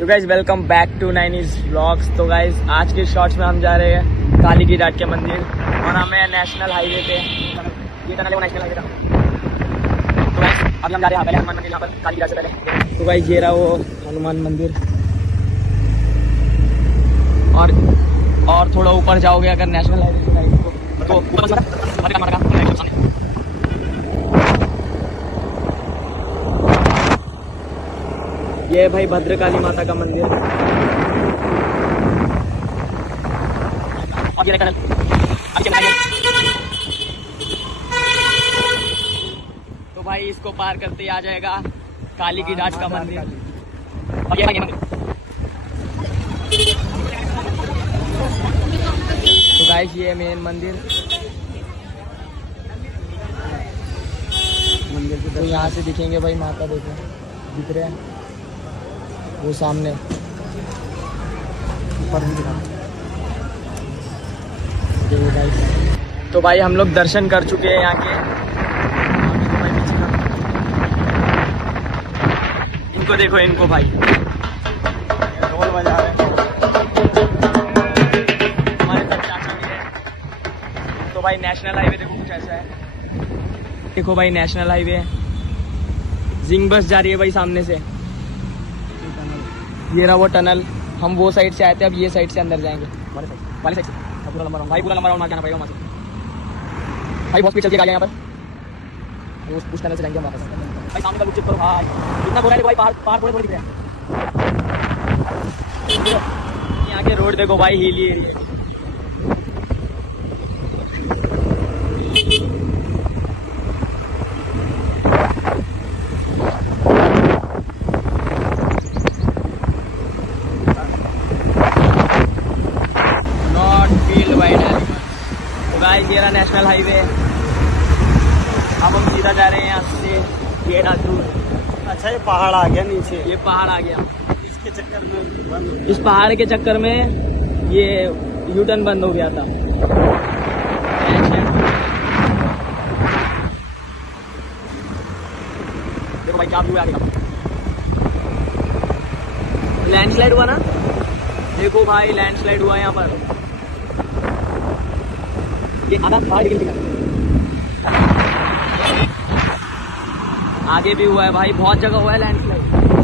तो guys welcome back to nineties vlogs. तो guys आज के शॉर्ट्स में हम जा रहे हैं काली की घाट के मंदिर और हमें नेशनल हाईवे पे ये टनल है वो नेशनल हाईवे का। तो गाइज अभी हम जा रहे हैं पहले हनुमान मंदिर, यहाँ पर काली की घाट से पहले। तो गाइज ये रहा वो हनुमान मंदिर और थोड़ा ऊपर जाओगे अगर नेशनल हाईवे तो ऊपर ये भाई भद्रकाली माता का मंदिर। अब ये टनल तो भाई इसको पार करते ही आ जाएगा काली की घाट का मंदिर। और ये मंदिर तो गाइस ये मेन मंदिर तो यहाँ से दिखेंगे भाई माता, देखो दिख रहे हैं वो सामने ऊपर भी दिखा। तो भाई हम लोग दर्शन कर चुके हैं यहाँ के। इनको देखो, इनको भाई ढोल बजा रहे हैं। हमारे साथ चाचा भी है। तो भाई नेशनल हाईवे देखो कुछ ऐसा है। देखो भाई नेशनल हाईवे, जिंग बस जा रही है भाई सामने से। ये रहा वो टनल, हम वो साइड से आए थे, अब ये साइड से अंदर जाएंगे वाले साइड से। पूरा लंबा भाई, पूरा लंबा राउंड मार जाना पड़ेगा वहाँ से भाई। बहुत स्पीड चल के आ गए यहाँ पर, उस टनल से जाएंगे हम वापस। भाई सामने का लुक चेक करो भाई, कितना बोला है भाई, पहाड़ थोड़े थोड़े दिख रहे हैं। यहाँ के रोड देखो भाई, हिली एरिया। ये रहा नेशनल हाईवे। अब हम सीधा जा रहे हैं यहाँ से गेट दूर। अच्छा ये पहाड़ आ गया नीचे, ये पहाड़ आ गया। इसके चक्कर में इस पहाड़ के चक्कर में ये यू टर्न बंद हो गया था। देखो भाई क्या व्यू है आगे का। लैंडस्लाइड हुआ ना, देखो भाई लैंडस्लाइड हुआ यहाँ पर। ये आधा पहाड़ आगे भी हुआ है भाई, बहुत जगह हुआ है लैंडस्लाइड।